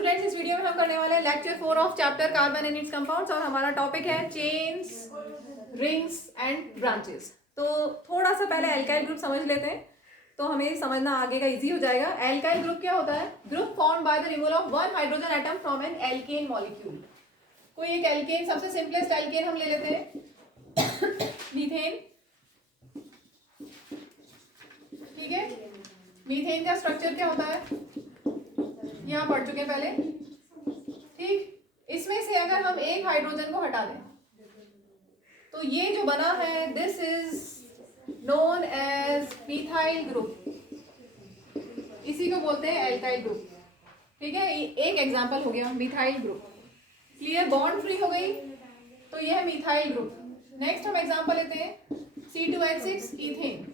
Students, इस video में हम करने वाले हैं lecture 4 of chapter carbon and it's compounds और हमारा टॉपिक है चेन्स, रिंग्स एंड ब्रांचेस। तो थोड़ा सा पहले एल्काइल ग्रुप समझ लेते हैं तो हमें समझना आगे का इजी हो जाएगा। एल्काइल ग्रुप क्या होता है? Group formed by the removal of one hydrogen atom from an alkane molecule. कोई एक एल्केन, सबसे सिंपलेस्ट एल्केन हम ले लेते हैं मीथेन। ठीक है, मीथेन का स्ट्रक्चर क्या होता है यहाँ पढ़ चुके हैं पहले। ठीक, इसमें से अगर हम एक हाइड्रोजन को हटा दें तो ये जो बना है this is known as methyl group, इसी को बोलते हैं एल्काइल ग्रुप। ठीक है, एक एग्जांपल हो गया methyl group. Clear, bond free हो गई तो ये है मिथाइल ग्रुप। नेक्स्ट हम एग्जांपल लेते हैं C2H6 इथेन।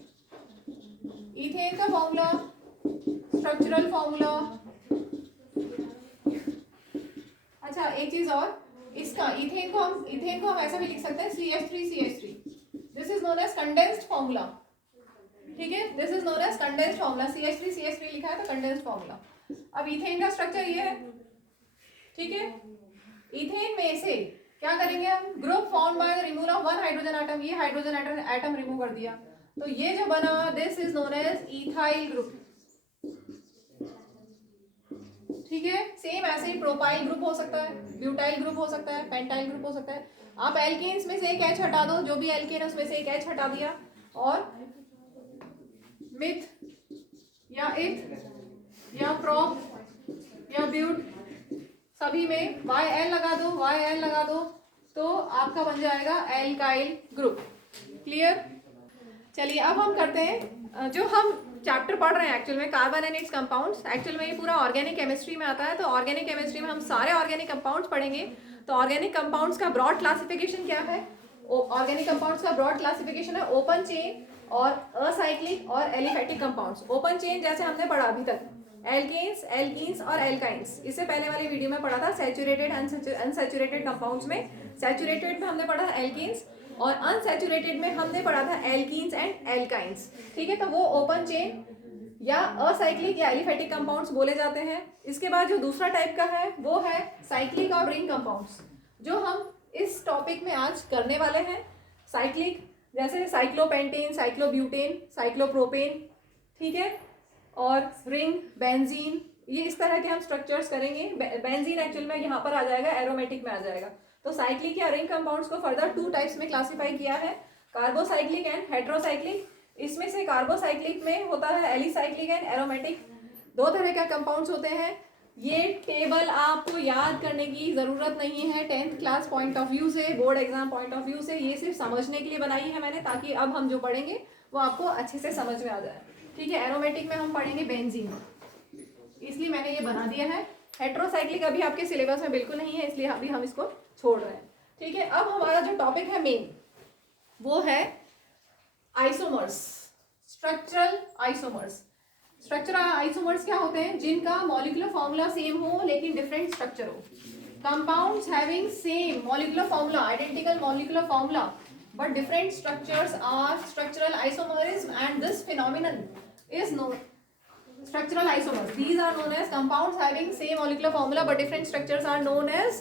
इथेन का फॉर्मूला, स्ट्रक्चरल फॉर्मूला। अच्छा, एक चीज और, इसका इथेन को हम ऐसा भी लिख सकते हैं CH3CH3। This is known as condensed formula. ठीक है, this is known as condensed formula. CH3CH3 लिखा है तो कंडेंस्ड फॉर्मूला। अब इथेन का स्ट्रक्चर ये है। ठीक है, इथेन में से क्या करेंगे हम? Group form by the removal of one hydrogen atom. ये हाइड्रोजन एटम रिमूव कर दिया तो ये जो बना this is known as ethyl group. ठीक है, सेम ऐसे ही प्रोपाइल ग्रुप हो सकता है, ब्यूटाइल ग्रुप हो सकता है, पेंटाइल ग्रुप हो सकता है। आप एल्केन्स में से एक H हटा दो, जो भी एल्केन है उसमें से एक H हटा दिया और मिथ या इथ या प्रोप या ब्यूट सभी में YL लगा दो, YL लगा दो तो आपका बन जाएगा एल्काइल ग्रुप। क्लियर? चलिए अब हम करते हैं जो हम चैप्टर पढ़ रहे हैं एक्चुअल में carbon and it's compounds. Actual में ये पूरा ऑर्गेनिक केमिस्ट्री में आता है, तो ऑर्गेनिक केमिस्ट्री में हम सारे ऑर्गेनिक कंपाउंड्स पढ़ेंगे। तो ऑर्गेनिक कंपाउंड्स का ब्रॉड क्लासिफिकेशन क्या है? ऑर्गेनिक कंपाउंड्स का ब्रॉड क्लासिफिकेशन है ओपन चेन और असाइक्लिक और एलिफेटिक कंपाउंड्स। ओपन चेन जैसे हमने पढ़ा अभी तक एल्केन्स, एल्कीन्स और एल्काइंस। इससे पहले वाली वीडियो में पढ़ा था सैचुरेटेड अनसैचुरेटेड कंपाउंड्स में। सैचुरेटेड में हमने पढ़ा एल्केन्स और अनसैचुरेटेड में हमने पढ़ा था एल्कीन्स एंड एल्काइंस। ठीक है, तो वो ओपन चेन या असाइक्लिक या एलिफेटिक कंपाउंड्स बोले जाते हैं। इसके बाद जो दूसरा टाइप का है वो है साइक्लिक और रिंग कंपाउंड्स, जो हम इस टॉपिक में आज करने वाले हैं। साइक्लिक जैसे साइक्लोपेंटेन, साइक्लोब्यूटेन, साइक्लोप्रोपेन। ठीक है, और रिंग, बेंजीन, ये इस तरह के हम स्ट्रक्चर्स करेंगे। बेंजीन एक्चुअल में यहाँ पर आ जाएगा, एरोमेटिक में आ जाएगा। तो साइक्लिक या रिंग कंपाउंड्स को फर्दर टू टाइप्स में क्लासिफाई किया है, कार्बोसाइक्लिक एंड हेट्रोसाइक्लिक। इसमें से कार्बोसाइक्लिक में होता है एलिसाइक्लिक एंड एरोमेटिक। दो तरह के कंपाउंड्स होते हैं। ये टेबल आपको याद करने की जरूरत नहीं है 10th class point of view से, board exam point of view से। ये सिर्फ समझने के लिए बनाई है मैंने, ताकि अब हम जो पढ़ेंगे वो आपको अच्छे से समझ में आ जाए। ठीक है, एरोमेटिक में हम पढ़ेंगे बेंजीन, इसलिए मैंने ये बना दिया है। हेट्रोसाइक्लिक अभी आपके सिलेबस में बिल्कुल नहीं है, इसलिए अभी हम इसको छोड़ रहे हैं। ठीक है, अब हमारा जो टॉपिक है मेन वो है isomers, structural isomers. Structural isomers क्या होते हैं? जिनका मॉलिक्यूलर फॉर्मूला सेम हो लेकिन डिफरेंट स्ट्रक्चर हो। Compounds having same molecular formula, identical molecular formula but different structures are structural isomerism, and this phenomenon is known structural isomers. These are known as compounds having same molecular formula but different structures are known as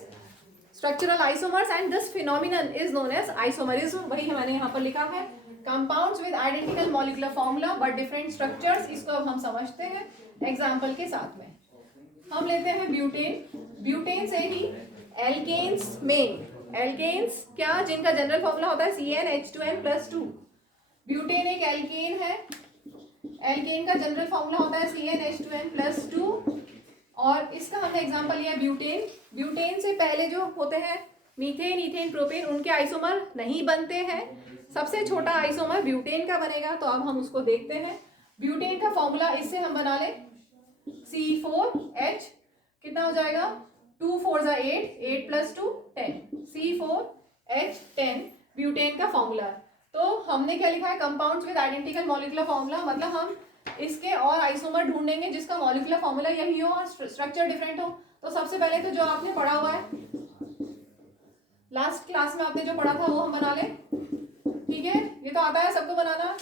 structural isomers, and this phenomenon is known as isomerism. वही मैंने यहाँ पर लिखा है, compounds with identical molecular formula but different structures। इसको अब हम समझते हैं एग्जाम्पल के साथ में। हम लेते हैं ब्यूटेन। ब्यूटेन से ही एल्केन्स में, एल्केन्स क्या, जिनका जनरल फॉर्मूला होता है CnH2n+2। ब्यूटेन एक एल्केन है, एल्केन का जनरल फॉर्मूला होता है CnH2n+2 और इसका हमने एग्जांपल लिया ब्यूटेन। ब्यूटेन से पहले जो होते हैं मीथेन, इथेन, प्रोपेन, उनके आइसोमर नहीं बनते हैं। सबसे छोटा आइसोमर ब्यूटेन का बनेगा, तो अब हम उसको देखते हैं। ब्यूटेन का फॉर्मूला इससे हम बना लें C4H, कितना हो जाएगा 2 4 8, 8 + 2 10, C4H10 ब्यूटेन का फॉर्मूला। तो हमने क्या लिखा है? Compounds with identical molecular formula, मतलब हम इसके और आइसोमर ढूंढेंगे जिसका मॉलिक्यूलर फॉर्मूला यही हो और स्ट्रक्चर डिफरेंट हो। तो सबसे पहले तो जो आपने पढ़ा हुआ है लास्ट क्लास में, आपने जो पढ़ा था वो हम बना लें। ठीक है, ये तो आता है सबको बनाना,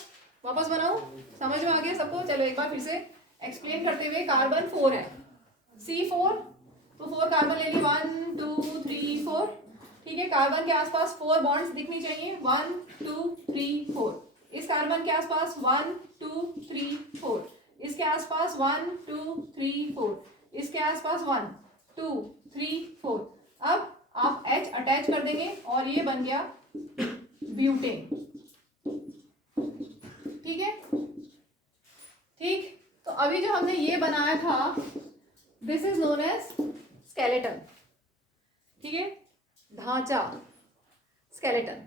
वापस बनाओ, समझ में आ गया सबको? चलो एक बार फिर से एक्सप्लेन करते हुए। कार्बन 4 है, C4, कार्बन ले लिए 1 2 3 4, ठीक है। कार्बन के आसपास 4 बॉन्ड्स दिखनी चाहिए, 1 2 3 4। इस कार्बन के आसपास 1 2 3 4, इसके आसपास 1 2 3 4, इसके आसपास 1 2 3 4। अब आप H अटैच कर देंगे और ये बन गया ब्यूटेन, ठीक है। ठीक, तो अभी जो हमने ये बनाया था this is known as skeleton, ठीक है, ढांचा, स्केलेटन।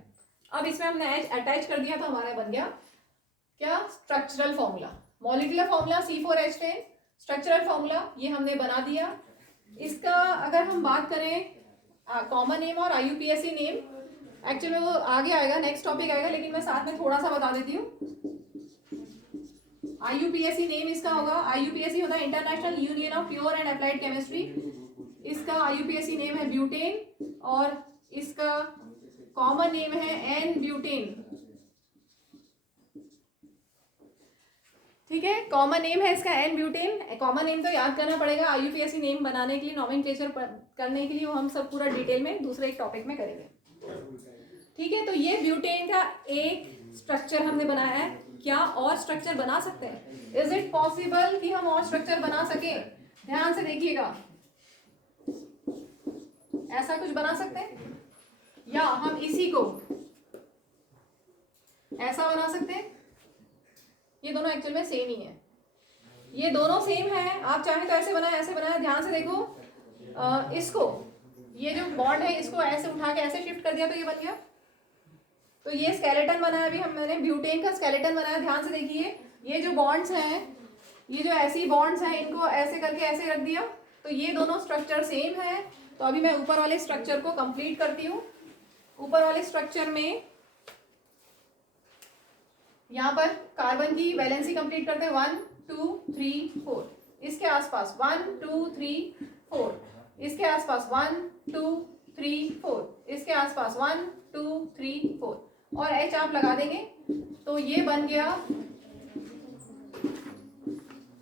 अब इसमें हमने H अटैच कर दिया तो हमारा बन गया क्या, structural formula, molecular formula C4H10, structural formula ये हमने बना दिया। इसका अगर हम बात करें कॉमन नेम और IUPAC नेम, एक्चुअली वो आगे आएगा, नेक्स्ट टॉपिक आएगा, लेकिन मैं साथ में थोड़ा सा बता देती हूँ। IUPAC नेम इसका होगा, IUPAC होता है international union of pure and applied chemistry. इसका IUPAC नेम है ब्यूटेन और इसका कॉमन नेम है N ब्यूटेन, ठीक है। कॉमन नेम है इसका N ब्यूटेन। कॉमन नेम तो याद करना पड़ेगा, IUPAC नेम बनाने के लिए, नॉमेनक्लेचर करने के लिए वो हम सब पूरा डिटेल में दूसरे एक टॉपिक में करेंगे, ठीक है। तो ये ब्यूटेन का एक स्ट्रक्चर हमने बनाया है। क्या और स्ट्रक्चर बना सकते हैं? इज इट पॉसिबल कि हम और स्ट्रक्चर बना सके? ध्यान से देखिएगा, ऐसा कुछ बना सकते हैं या हम इसी को ऐसा बना सकते हैं? ये दोनों एक्चुअल में सेम ही है, ये दोनों सेम है। आप चाहे तो ऐसे बनाए, ऐसे बनाए, ध्यान से देखो। इसको, ये जो बॉन्ड है इसको ऐसे उठा के ऐसे शिफ्ट कर दिया तो ये बन गया। तो ये स्केलेटन बनाया अभी मैंने, ब्यूटेन का स्केलेटन बनाया। ध्यान से देखिए, ये जो बॉन्ड्स हैं, ये जो ऐसी बॉन्ड्स हैं, इनको ऐसे करके ऐसे रख दिया तो ये दोनों स्ट्रक्चर सेम है। तो अभी मैं ऊपर वाले स्ट्रक्चर को कंप्लीट करती हूँ। ऊपर वाले स्ट्रक्चर में यहाँ पर कार्बन की वैलेंसी कंप्लीट करते हैं, 1 2 3 4। इसके आसपास 1 2 3 4, इसके आसपास 1 2 3 4, इसके आसपास 1 2 3 4 और H आप लगा देंगे तो ये बन गया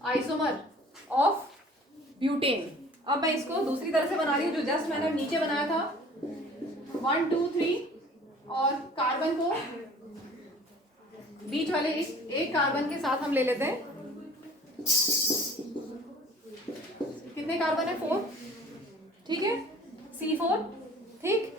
आइसोमर ऑफ ब्यूटेन। अब मैं इसको दूसरी तरह से बना रही हूँ, जो जस्ट मैंने नीचे बनाया था 1 2 3 और कार्बन को बीच वाले एक कार्बन के साथ हम ले लेते हैं। कितने कार्बन है? 4, ठीक है, C4, ठीक।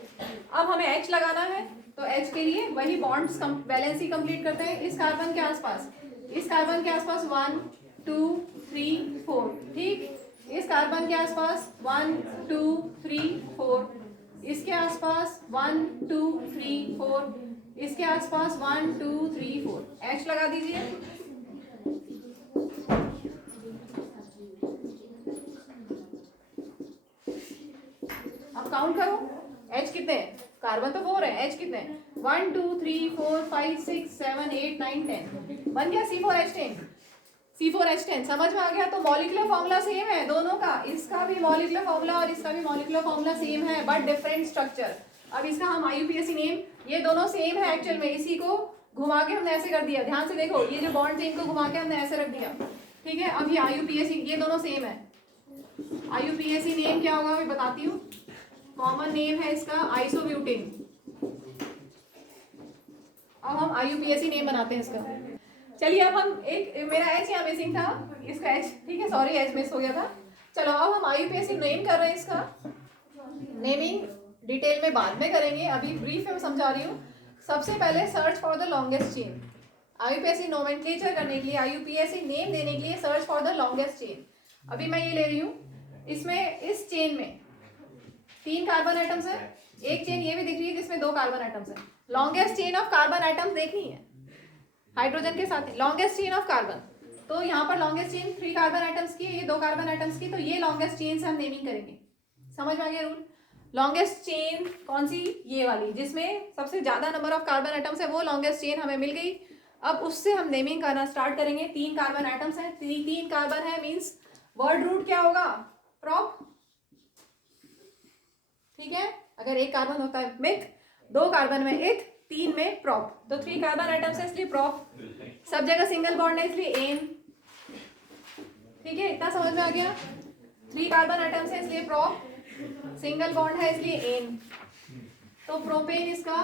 अब हमें H लगाना है तो H के लिए वही बॉन्ड्स वैलेंसी कंप्लीट करते हैं। इस कार्बन के आसपास, इस कार्बन के आसपास 1 2 3 4, ठीक। इस कार्बन के आसपास 1 2 3 4, इसके आसपास 1 2 3 4, इसके आसपास 1 2 3 4। H लगा दीजिए। अब काउंट करो, H कितने हैं? कार्बन तो 4 है, H कितने हैं? 1 2 3 4 5 6 7 8 9 10। बन गया C4H10। C4H10 समझ में आ गया? तो मॉलिक्यूलर फॉर्मूला सेम है दोनों का, इसका भी मॉलिक्यूलर फॉर्मूला और इसका भी मॉलिक्यूलर फॉर्मूला सेम है बट डिफरेंट स्ट्रक्चर। अब इसका हम IUPAC नेम, ये दोनों सेम है एक्चुअल में, इसी को घुमा के हमने ऐसे कर दिया। ध्यान से देखो, ये जो बॉन्ड है इनको घुमा के हमने ऐसे रख दिया, ठीक है। अब ये IUPAC, ये दोनों सेम है। IUPAC नेम क्या होगा मैं बताती हूँ। कॉमन नेम है इसका आइसोब्यूटेन। अब हम IUPAC नेम बनाते हैं इसका। चलिए अब हम मेरा H यहाँ मिसिंग था, इसका H, ठीक है, सॉरी H मिस हो गया था। चलो अब हम IUPAC नेम कर रहे हैं। इसका नेमिंग डिटेल में बाद में करेंगे, अभी ब्रीफ में समझा रही हूँ। सबसे पहले search for the longest chain. IUPAC nomenclature करने के लिए, IUPAC नेम देने के लिए search for the longest chain. अभी मैं ये ले रही हूँ, इसमें इस चेन में 3 कार्बन एटम्स है, एक चेन ये भी दिख रही है जिसमें 2 कार्बन एटम्स है। Longest chain of carbon atoms देखनी है हाइड्रोजन के साथ, लॉन्गेस्ट चेन ऑफ कार्बन। तो यहाँ पर लॉन्गेस्ट चेन 3 कार्बन एटम्स की है, ये 2 कार्बन एटम्स की, तो ये लॉन्गेस्ट चेन से हम नेमिंग करेंगे। समझ में आ गया रूल? लॉन्गेस्ट चेन कौन सी? ये वाली, जिसमें सबसे ज्यादा नंबर ऑफ कार्बन एटम्स है, वो लॉन्गेस्ट चेन हमें मिल गई। अब उससे हम नेमिंग करना स्टार्ट करेंगे। 3 कार्बन एटम्स हैं, 3 कार्बन है, मीन्स वर्ड रूट क्या होगा? प्रॉप, ठीक है। अगर 1 कार्बन होता है मिथ, 2 कार्बन में इथ, 3 में प्रॉप, तो 3 कार्बन एटम्स है इसलिए प्रॉप। सब जगह सिंगल बॉन्ड है इसलिए एन, ठीक है, इतना समझ में आ गया। 3 कार्बन एटम्स है इसलिए प्रॉप। सिंगल बॉन्ड है इसलिए एन, तो प्रोपेन इसका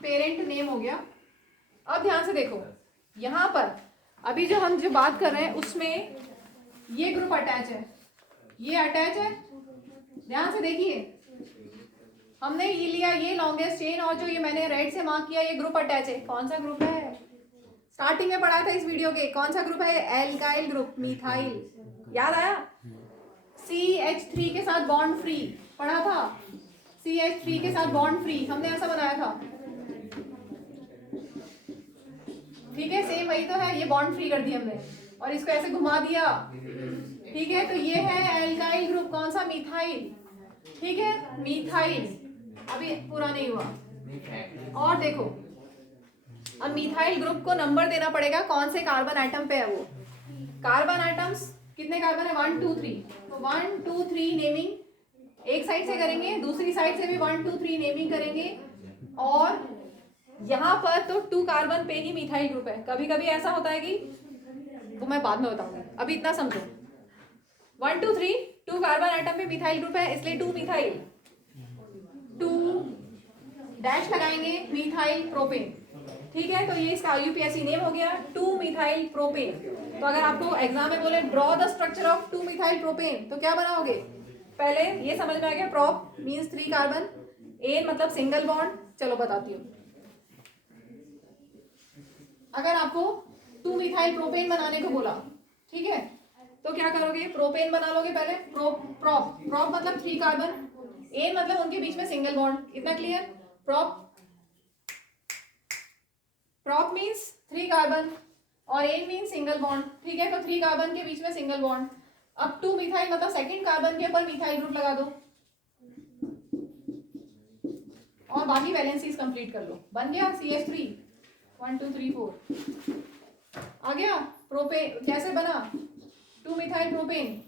पेरेंट नेम हो गया। अब ध्यान से देखो, यहां पर अभी हम जो बात कर रहे हैं उसमें ये ग्रुप अटैच है, ये अटैच है। ध्यान से देखिए, हमने ये लिया ये लॉन्गेस्ट चेन, और जो ये मैंने रेड से मार्क किया ये ग्रुप अटैच है। कौन सा ग्रुप है? स्टार्टिंग में पढ़ा था इस वीडियो के, कौन सा ग्रुप है? Alkyl group, methyl. याद आया? CH3 के साथ बॉन्ड फ्री पढ़ा था, CH3 के साथ बॉन्ड फ्री हमने ऐसा बनाया था। ठीक है, सेम वही तो है, ये बॉन्ड फ्री कर दिया हमने और इसको ऐसे घुमा दिया। ठीक है, तो ये है एल्काइल ग्रुप, कौन सा? मिथाइल। ठीक है, मिथाइल अभी पूरा नहीं हुआ। और देखो, अब मिथाइल ग्रुप को नंबर देना पड़ेगा, कौन से कार्बन एटम पे है वो। कार्बन एटम्स कितने कार्बन है? 1 2 3। तो 1 2 3 नेमिंग एक साइड से करेंगे, दूसरी साइड से भी 1 2 3 नेमिंग करेंगे। और यहाँ पर तो 2 कार्बन पे ही मिथाइल ग्रुप है। कभी कभी ऐसा होता है कि, वो मैं बाद में बताऊंगी, अभी इतना समझो। 1 2 3 2 कार्बन एटम पे मिथाइल ग्रुप है, इसलिए 2 मिथाइल, 2 डैश लगाएंगे मिथाइल प्रोपेन। ठीक है, तो ये इसका IUPAC नेम हो गया 2 मिथाइल प्रोपेन। तो अगर आपको एग्जाम में बोले draw the structure of 2 methyl propane, तो क्या बनाओगे? पहले ये समझ में आ गया, प्रोप मींस 3 कार्बन, एन मतलब सिंगल बॉन्ड। चलो बताती हूँ, अगर आपको 2 मिथाइल प्रोपेन बनाने को बोला, ठीक है, तो क्या करोगे? प्रोपेन बना लोगे पहले, प्रोप मतलब 3 कार्बन, एन मतलब उनके बीच में सिंगल बॉन्ड। इतना क्लियर? प्रोप मीन्स 3 कार्बन और एन मीन्स सिंगल बॉन्ड। ठीक है, तो 3 कार्बन के बीच में सिंगल बॉन्ड। अब 2 मिथाइल मतलब सेकंड कार्बन के ऊपर मिथाइल ग्रुप लगा दो और बाकी वैलेंसीज कंप्लीट कर लो। बन गया CH3 1 2 3 4 आ गया। प्रोपेन कैसे बना? 2 methyl propane.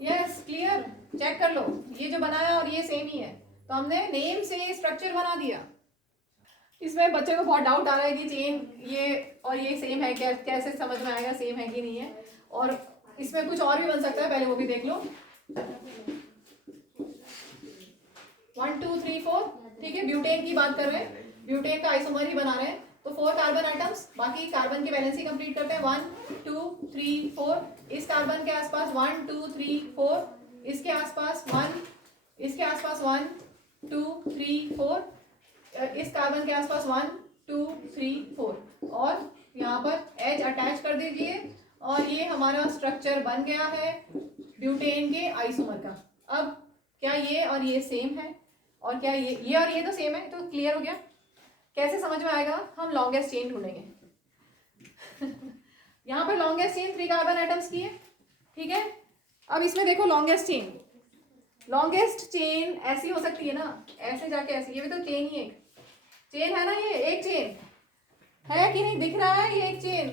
Yes, clear? Check कर लो, ये जो बनाया और ये सेम ही है, तो हमने नेम से स्ट्रक्चर बना दिया। इसमें बच्चे को बहुत डाउट आ रहा है कि चेन ये और ये सेम है क्या, कैसे समझ में आएगा सेम है कि नहीं है, और इसमें कुछ और भी बन सकता है, पहले वो भी देख लो। 1 2 3 4। ठीक है, ब्यूटेन की बात कर रहे हैं, ब्यूटेन का आइसोमर ही बना रहे हैं, तो 4 कार्बन आइटम्स, बाकी कार्बन की वैलेंसी कंप्लीट करते हैं। 1 2 3 4, इस कार्बन के आसपास 1 2 3 4, इसके आसपास 1, इसके आसपास 1 2 3 4, इस कार्बन के आसपास 1 2 3 4, और यहाँ पर एज अटैच कर दीजिए, और ये हमारा स्ट्रक्चर बन गया है ब्यूटेन के आइसोमर का। अब क्या ये और ये सेम है, और क्या ये और ये तो सेम है, तो क्लियर हो गया। कैसे समझ में आएगा? हम लॉन्गेस्ट चेन ढूंढेंगे। यहाँ पर लॉन्गेस्ट चेन 3 कार्बन एटम्स की है। ठीक है, अब इसमें देखो लॉन्गेस्ट चेन, लॉन्गेस्ट चेन ऐसी हो सकती है ना, ऐसे जाके ऐसे, ये भी तो चेन ही है, चेन है ना, ये एक चेन है कि नहीं? दिख रहा है ये एक चेन,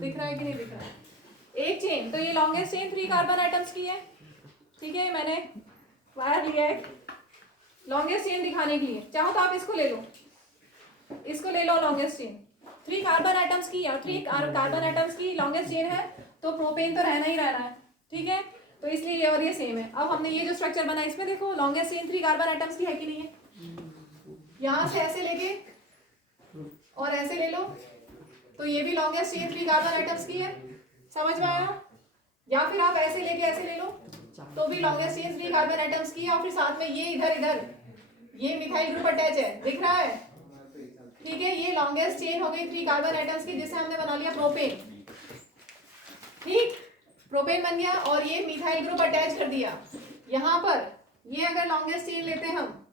दिख रहा है कि नहीं दिख रहा है? एक चेन, तो ये लॉन्गेस्ट चेन 3 कार्बन एटम्स की है। ठीक है, मैंने वायर लिया है लॉन्गेस्ट चेन दिखाने के लिए, चाहो तो आप इसको ले लो, इसको ले लो लॉन्गेस्ट चेन 3 कार्बन एटम्स की, या 3 कार्बन एटम्स की लॉन्गेस्ट चेन है, तो प्रोपेन तो रहना ही रहना है। ठीक है, तो इसलिए ये और ये सेम है। अब हमने ये जो स्ट्रक्चर बना, इसमें देखो लॉन्गेस्ट चेन 3 कार्बन एटम्स की है कि नहीं है? यहां से ऐसे लेके और ऐसे ले लो, तो ये भी लॉन्गेस्ट चेन 3 कार्बन एटम्स की है। समझ में आया? या फिर आप ऐसे लेके ऐसे ले लो, तो भी लॉन्गेस्ट चेन 3 कार्बन एटम्स की है, और फिर साथ में ये इधर ये मिथाइल ग्रुप अटैच है, दिख रहा है? ठीक है, ये लॉन्गेस्ट चेन हो गई 3 कार्बन एटम्स की, जिसे हमने बना लिया प्रोपेन। ठीक, प्रोपेन बन गया, और ये मिथाइल ग्रुप अटैच कर दिया यहाँ पर। ये अगर लॉन्गेस्ट चेन लेते हैं हम,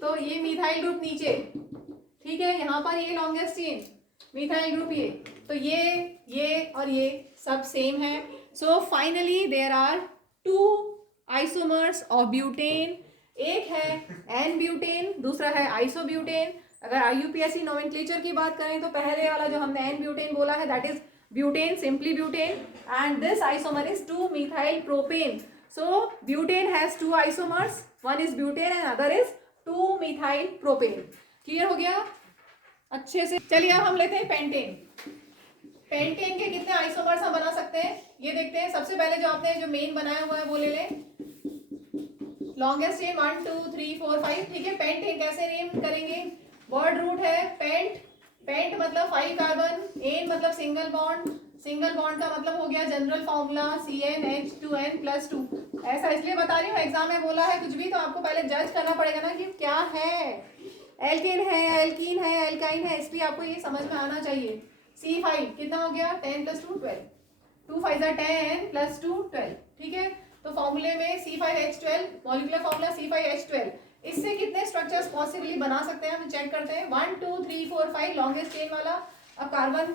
तो ये मिथाइल ग्रुप नीचे, ठीक है, यहाँ पर ये लॉन्गेस्ट चेन मिथाइल ग्रुप, ये तो ये और ये सब सेम है। So finally there are 2 isomers of butane, एक है एन ब्यूटेन, दूसरा है आइसोब्यूटेन। अगर IUPAC नोमेनक्लेचर की बात करें, तो पहले वाला जो हमने एन ब्यूटेन बोला है, that is butane, simply butane, and this isomer is 2 methyl propane. So butane has 2 isomers, one is butane and other is 2 methyl propane. Clear हो गया अच्छे से? चलिए अब हम लेते हैं पेंटेन। पेंटेन के कितने आइसोमर्स हम बना सकते हैं ये देखते हैं। सबसे पहले जो आपने जो मेन बनाया हुआ है वो ले लें, लॉन्गेस्ट चेन 1 2 3 4 5, ठीक है। पेंटेन कैसे नेम करेंगे, वर्ड रूट है पेंट, पेंट मतलब 5 कार्बन, एन मतलब सिंगल बॉन्ड, सिंगल बॉन्ड का मतलब हो गया जनरल फॉर्मूला CnH2n+2। ऐसा इसलिए बता रही हूँ, एग्जाम में बोला है कुछ भी तो आपको पहले जज करना पड़ेगा ना कि क्या है, एल्केन है, एल्कीन है, एल्काइन है, इसलिए आपको ये समझ में आना चाहिए। C5 कितना हो गया 10 + 2 12, 2 5 10 + 2 12, ठीक है। तो फॉर्मूले में C5H12, मॉलिक्यूलर फॉर्मूला C5H12, इससे कितने स्ट्रक्चर्स पॉसिबली बना सकते हैं हम चेक करते हैं। 1 2 3 4 5 लॉन्गेस्ट चेन वाला। अब कार्बन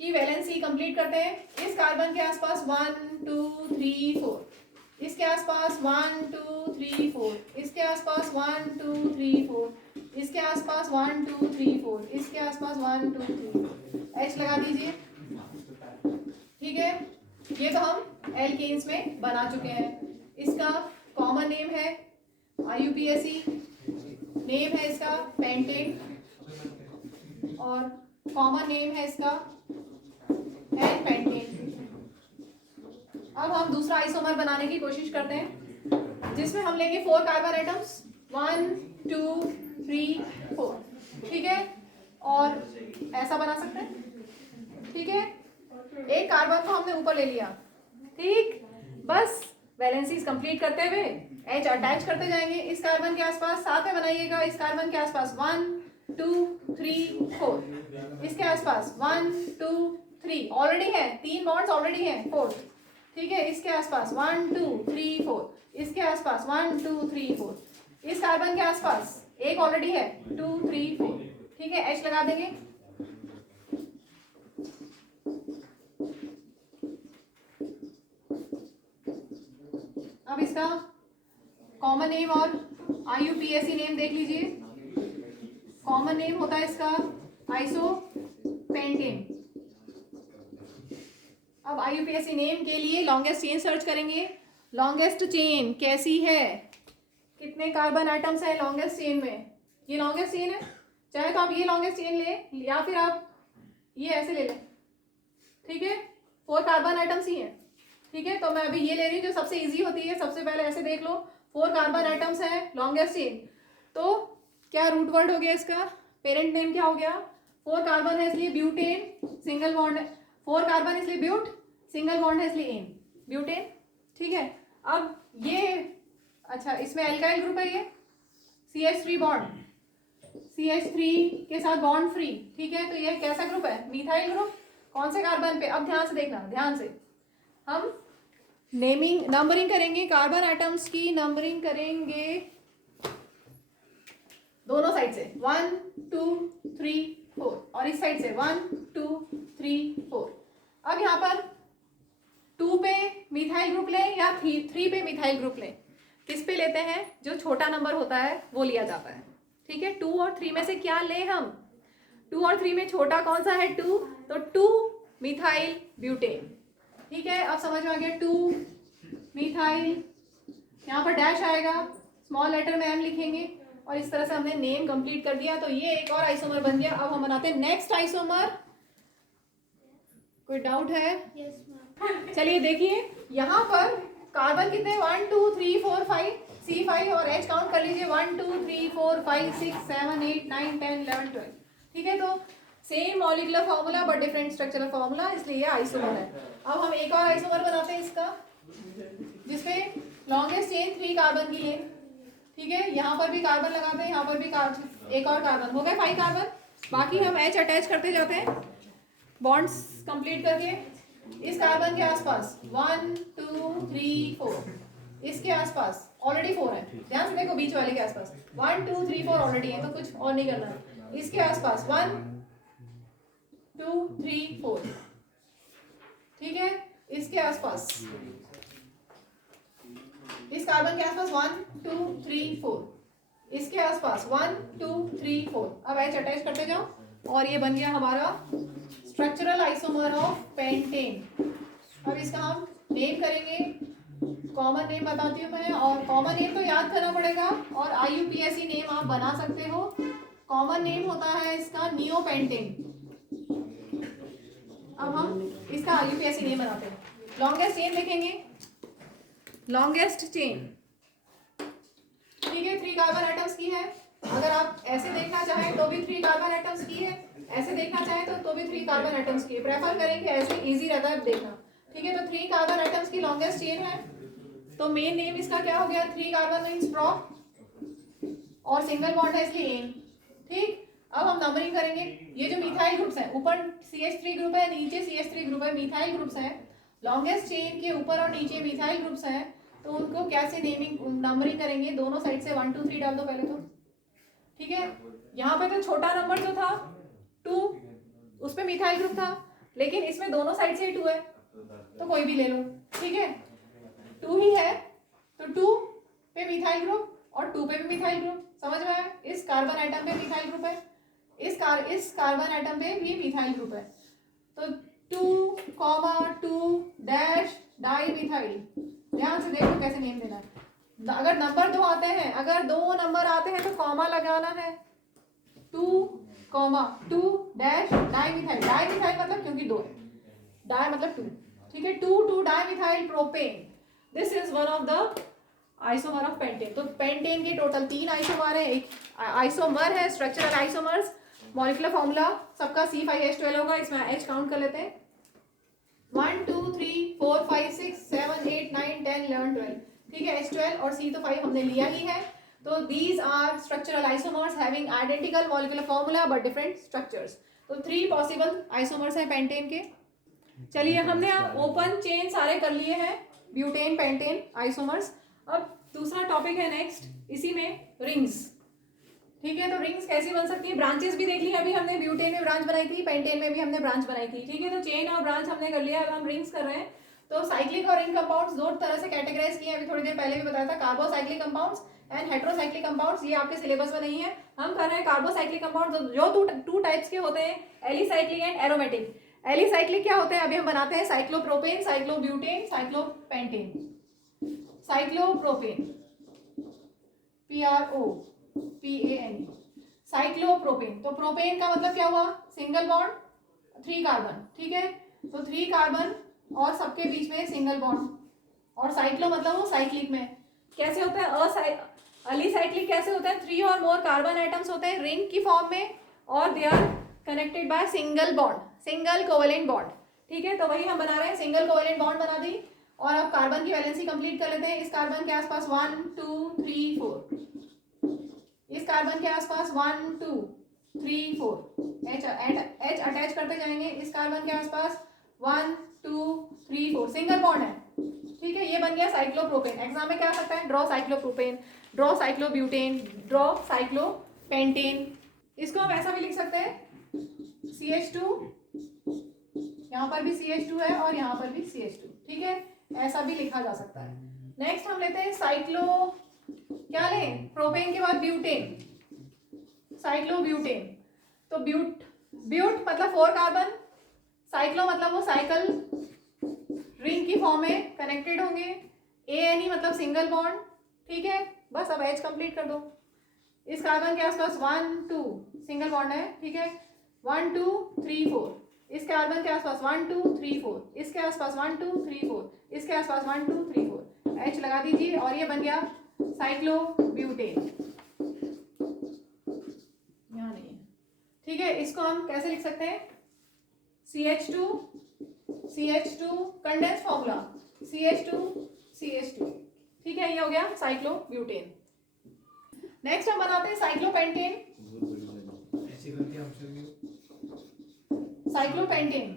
की वैलेंसी कंप्लीट करते हैं। इस कार्बन के आसपास 1 2 3 4, इसके आसपास 1 2 3 4, इसके आसपास 1 2 3 4, इसके आसपास 1 2 3 4, इसके आसपास 1 2 3, H लगा दीजिए, ठीक है। ये तो हम एल्केन्स में बना चुके हैं। इसका कॉमन नेम है IUPAC, नेम है इसका पेंटेन, और कॉमन नेम है इसका एन पेंटेन। अब हम दूसरा आइसोमर बनाने की कोशिश करते हैं जिसमें हम लेंगे 4 कार्बन एटम्स, 1 2 3 4, ठीक है। और ऐसा बना सकते हैं, ठीक है। एक कार्बन को हमने ऊपर ले लिया, ठीक, बस वैलेंसीज कंप्लीट करते हुए H अटैच करते जाएंगे इस कार्बन के आसपास। साथ में बनाइएगा इस कार्बन के आसपास 1 2 3 4, इसके आसपास 1 2 3, ऑलरेडी है 3 बॉन्ड्स ऑलरेडी हैं, 4, ठीक है। इसके आसपास 1 2 3 4, इसके आसपास 1 2 3 4, इस कार्बन के आसपास एक ऑलरेडी है 2 3 4, ठीक है। H लगा देंगे। अब इसका कॉमन नेम और IUPAC नेम देख लीजिए। कॉमन नेम होता है इसका आइसोपेंटेन। अब IUPAC नेम के लिए लॉन्गेस्ट चेन सर्च करेंगे। लॉन्गेस्ट चेन कैसी है, कितने कार्बन एटम्स हैं लॉन्गेस्ट चेन में, ये लॉन्गेस्ट चेन है। चाहे तो आप ये लॉन्गेस्ट चेन ले या फिर आप ये ऐसे ले लें, ठीक है। 4 कार्बन एटम्स ही हैं, ठीक है। तो मैं अभी ये ले रही हूँ जो सबसे इजी होती है। सबसे पहले ऐसे देख लो, 4 कार्बन एटम्स हैं लॉन्गेस्ट चेन, तो क्या रूट वर्ड हो गया इसका, पेरेंट नेम क्या हो गया, 4 कार्बन है इसलिए ब्यूटेन, सिंगल बॉन्ड है, 4 कार्बन इसलिए ब्यूट, सिंगल बॉन्ड है इसलिए एन, ब्यूटेन, ठीक है। अब ये अच्छा इसमें एल्काइल ग्रुप है, ये CH3 बॉन्ड, CH3 के साथ बॉन्ड फ्री, ठीक है। तो ये कैसा ग्रुप है, मिथाइल ग्रुप। कौन से कार्बन पे, अब ध्यान से देखना, ध्यान से हम नेमिंग नंबरिंग करेंगे, कार्बन एटम्स की नंबरिंग करेंगे दोनों साइड से 1 2 3 4, और इस साइड से 1 2 3 4। अब यहाँ पर 2 पे मिथाइल ग्रुप लें या 3 पे मिथाइल ग्रुप लें, किस पे लेते हैं, जो छोटा नंबर होता है वो लिया जाता है, ठीक है। 2 और 3 में से क्या लें हम, 2 और 3 में छोटा कौन सा है 2, तो 2 मिथाइल ब्यूटेन, ठीक है। अब समझ में आ गया, 2 मिथाइल, यहाँ पर डैश आएगा, स्मॉल लेटर में M लिखेंगे, और इस तरह से हमने नेम कंप्लीट कर दिया। तो ये एक और आइसोमर बन गया। अब हम बनाते हैं नेक्स्ट आइसोमर। कोई डाउट है? Yes ma'am. चलिए देखिए, यहाँ पर कार्बन कितने 1 2 3 4 5, C5 और H काउंट कर लीजिए 1 2 3 4 5 6 7 8 9 10 11 12, ठीक है। तो same molecular formula but different structural formula, इसलिए ये आइसोमर है। अब हम एक और आइसोमर बनाते हैं इसका, जिसमें लॉन्गेस्ट चेन 3 कार्बन की है, ठीक है। यहाँ पर भी कार्बन लगाते हैं, यहाँ पर भी एक और कार्बन, हो गए 5 कार्बन। बाकी हम H अटैच करते जाते हैं बॉन्ड्स कंप्लीट करके। इस कार्बन के आसपास 1 2 3 4, इसके आसपास ऑलरेडी 4 है, ध्यान से देखो बीच वाले के आसपास 1 2 3 4 ऑलरेडी है, तो कुछ और नहीं करना। इसके आसपास 1 2 3 4, ठीक है। इसके आसपास, इस कार्बन के आसपास 1 2 3 4, इसके आसपास 1 2 3 4। अब H अटैच करते जाओ, और ये बन गया हमारा स्ट्रक्चरल आइसोमर ऑफ पेंटेन। अब इसका हम नेम करेंगे, कॉमन नेम बताती हूँ मैं, और कॉमन नेम तो याद करना पड़ेगा, और IUPAC नेम आप बना सकते हो। कॉमन नेम होता है इसका नियोपेंटेन, अब हम इसका यूपीएससी नेम बनाते हैं। लॉन्गेस्ट चेन लिखेंगे, लॉन्गेस्ट चेन, ठीक है, 3 कार्बन एटम्स की है। अगर आप ऐसे देखना चाहें तो भी 3 कार्बन एटम्स की है, ऐसे देखना चाहें तो भी 3 कार्बन एटम्स की है। प्रेफर करेंगे ऐसे, इजी रहता है देखना, ठीक है। तो 3 कार्बन एटम्स की लॉन्गेस्ट चेन है। तो मेन नेम इसका क्या हो गया, 3 कार्बन मीन्स प्रोप, और सिंगल बॉन्ड है इसलिए एन, ठीक। अब हम नंबरिंग करेंगे। ये जो मिथाइल ग्रुप्स हैं, ऊपर CH3 ग्रुप है, नीचे CH3 ग्रुप है, मिथाइल ग्रुप्स हैं। लॉन्गेस्ट चेन के ऊपर और नीचे मिथाइल ग्रुप्स हैं, तो उनको कैसे नेमिंग नंबरिंग करेंगे, दोनों साइड से 1 2 3 डाल दो पहले तो, ठीक है। यहाँ पे तो छोटा नंबर जो था 2, उस पे मिथाइल ग्रुप था, लेकिन इसमें दोनों साइड से 2 है, तो कोई भी ले लो, ठीक है। 2 ही है तो 2 पे मिथाइल ग्रुप और 2 पे भी मिथाइल ग्रुप, समझ में आया। इस कार्बन आइटम पे मिथाइल ग्रुप है, इस कार्बन आइटम पे भी मिथाइल ग्रुप है। तो 2, 2 डाई मिथाइल, ध्यान से देखो कैसे नेम देना है। अगर नंबर 2 आते हैं, अगर 2 नंबर आते हैं तो कॉमा लगाना है, 2, 2 डाई मिथाइल। डाई मिथाइल मतलब क्योंकि 2 है, डाई मतलब 2, ठीक है। 2 di methyl propane, this is one of the isomer of pentane. तो पेंटेन के टोटल 3 आइसोमर है, एक आइसोमर है, स्ट्रक्चरल आइसोमर्स। मॉलिक्यूलर फॉर्मूला सबका C5H12 होगा, इसमें H काउंट कर लेते हैं, 1 2 3 4 5 6 7 8 9 10 11 12, ठीक है। H12 और C तो 5 हमने लिया ही है। तो these are structural isomers having identical molecular formula but different structures. तो 3 पॉसिबल आइसोमर्स हैं पेंटेन के। चलिए, हमने ओपन चेन सारे कर लिए हैं, ब्यूटेन पेंटेन आइसोमर्स। अब दूसरा टॉपिक है नेक्स्ट, इसी में रिंग्स, ठीक है। तो रिंग्स कैसी बन सकती है, ब्रांचेस भी देख ली अभी हमने, ब्यूटेन में ब्रांच बनाई थी, पेंटेन में भी हमने ब्रांच बनाई थी, ठीक है। तो चेन और ब्रांच हमने कर लिया, अब हम रिंग्स कर रहे हैं। तो साइक्लिक और रिंग कंपाउंड्स 2 तरह से कैटेगराइज किए हैं, अभी थोड़ी देर पहले भी बताया था, carbocyclic compounds and heterocyclic compounds. ये आपके सिलेबस में नहीं है, हम कर रहे हैं कार्बोसाइक्लिक कंपाउंड्स, जो 2 टाइप्स के होते हैं, एलिसाइक्लिक एंड एरोमेटिक। एलिसाइक्लिक क्या होते हैं, अभी हम बनाते हैं cyclopropane, cyclobutane, cyclopentane. Cyclopropane, PROPANE, cyclopropane. तो प्रोपेन का मतलब क्या हुआ, सिंगल बॉन्ड 3 कार्बन, ठीक है। तो 3 कार्बन और सबके बीच में सिंगल बॉन्ड, और साइक्लो मतलब वो साइक्लिक में कैसे होता है, अलिसाइक्लिक कैसे होता है, 3 और मोर कार्बन आइटम्स होते हैं रिंग की फॉर्म में, और they are connected by single bond, single covalent bond, ठीक है। तो वही हम बना रहे हैं, सिंगल कोवेलेंट बॉन्ड बना दी। और अब कार्बन की वैलेंसी कंप्लीट कर लेते हैं। इस कार्बन के आसपास 1 2 3 4, इस कार्बन के आसपास 1 2 3 4, H अटैच करते जाएंगे। इस कार्बन के आसपास 1 2 3 4, सिंगल बॉन्ड है, ठीक है। ये बन गया साइक्लोप्रोपेन। एग्जाम में क्या आ सकता है, draw cyclopropane, draw cyclobutane, draw cyclopentane. इसको हम ऐसा भी लिख सकते हैं, CH2, यहाँ पर भी CH2 है और यहाँ पर भी CH2, ठीक है, ऐसा भी लिखा जा सकता है। नेक्स्ट हम लेते हैं साइक्लो, क्या लें, प्रोपेन के बाद ब्यूटेन, साइक्लोब्यूटेन। तो ब्यूट मतलब 4 कार्बन, साइक्लो मतलब वो साइकिल रिंग की फॉर्म में कनेक्टेड होंगे, ANE मतलब सिंगल बॉन्ड, ठीक है। बस अब H कंप्लीट कर दो। इस कार्बन के आसपास 1 2 सिंगल बॉन्ड है, ठीक है, 1 2 3 4, इस कार्बन के आसपास 1 2 3 4, इसके आसपास 1 2 3 4, इसके आसपास 1 2 3 4, H लगा दीजिए और ये बन गया साइक्लोब्यूटेन। यहाँ नहीं है, ठीक है। इसको हम कैसे लिख सकते हैं, CH2 कंडेंस फॉर्मूला, CH2, ठीक है, ये हो गया साइक्लोब्यूटेन। नेक्स्ट हम बनाते हैं साइक्लोपेंटेन। साइक्लोपेंटेन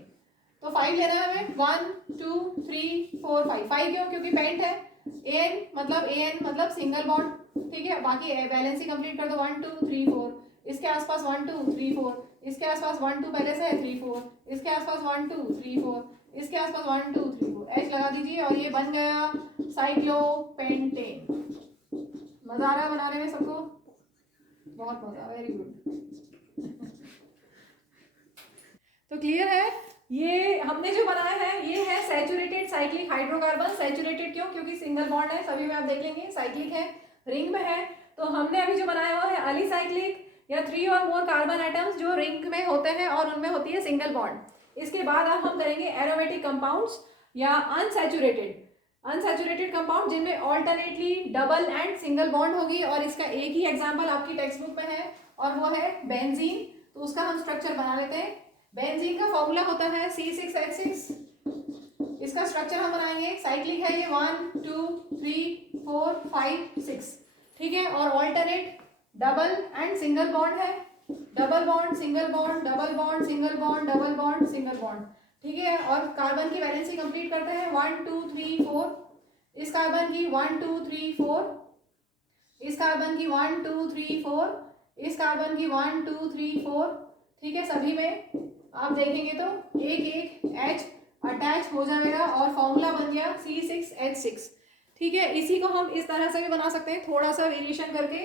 तो 5 लेना है हमें, 1 2 3 4 5। 5 क्यों, क्योंकि पेंट है। AN मतलब सिंगल बॉन्ड, ठीक है। बाकी वैलेंसी कंप्लीट कर दो, 1 2 3 4, इसके आसपास 1 2 3 4, इसके आसपास 1 2 पहले से है 3 4, इसके आसपास 1 2 3 4, इसके आसपास 1 2 3 4, H लगा दीजिए और ये बन गया साइक्लोपेंटेन। मजा आ रहा है बनाने में सबको, बहुत मजा, वेरी गुड। तो क्लियर है, ये हमने जो बनाया है ये है सैचुरेटेड साइक्लिक हाइड्रोकार्बन। सैचुरेटेड क्यों, क्योंकि सिंगल बॉन्ड है, सभी में आप देख लेंगे, साइक्लिक है, रिंग में है। तो हमने अभी जो बनाया हुआ है अलिसाइक्लिक, या 3 और मोर कार्बन आइटम्स जो रिंग में होते हैं और उनमें होती है सिंगल बॉन्ड। इसके बाद अब हम करेंगे एरोमेटिक कंपाउंड्स या अनसैचुरेटेड कंपाउंड जिनमें alternately double and single bond होगी, और इसका एक ही एग्जांपल आपकी टेक्स्ट बुक में है और वो है बेंजीन। तो उसका हम स्ट्रक्चर बना लेते हैं। बेंजीन का फॉर्मूला होता है C6H6। इसका स्ट्रक्चर हम बनाएंगे, साइक्लिक है ये, 1 2 3 4 5 6, ठीक है। और alternate double and single bond है, double bond single bond, double bond single bond, double bond single bond, ठीक है। और कार्बन की वैलेंसी कंप्लीट करते हैं, 1 2 3 4, इस कार्बन की 1 2 3 4, इस कार्बन की 1 2 3 4, इस कार्बन की 1 2 3 4, ठीक है। सभी में आप देखेंगे तो एक एक H अटैच हो जाएगा और फॉर्मूला बन गया C6H6, ठीक है। इसी को हम इस तरह से भी बना सकते हैं, थोड़ा सा वेरिएशन करके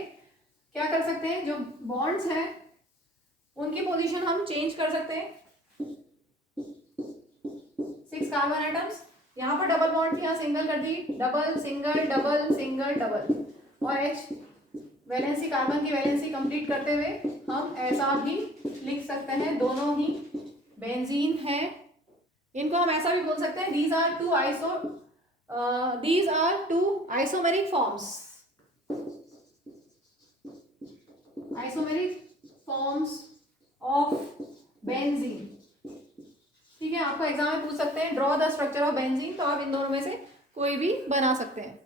क्या कर सकते हैं, जो बॉन्ड्स हैं उनकी पोजीशन हम चेंज कर सकते हैं। 6 कार्बन एटम्स, यहाँ पर डबल बॉन्ड थी, यहाँ सिंगल कर दी, double single double single double, और H वैलेंसी, कार्बन की वैलेंसी कंप्लीट करते हुए हम ऐसा भी लिख सकते हैं, दोनों ही बेंजीन है। इनको हम ऐसा भी बोल सकते हैं, these are two isomeric forms, of benzene, ठीक है। आपको एग्जाम में पूछ सकते हैं draw the structure of benzene, तो आप इन दोनों में से कोई भी बना सकते हैं।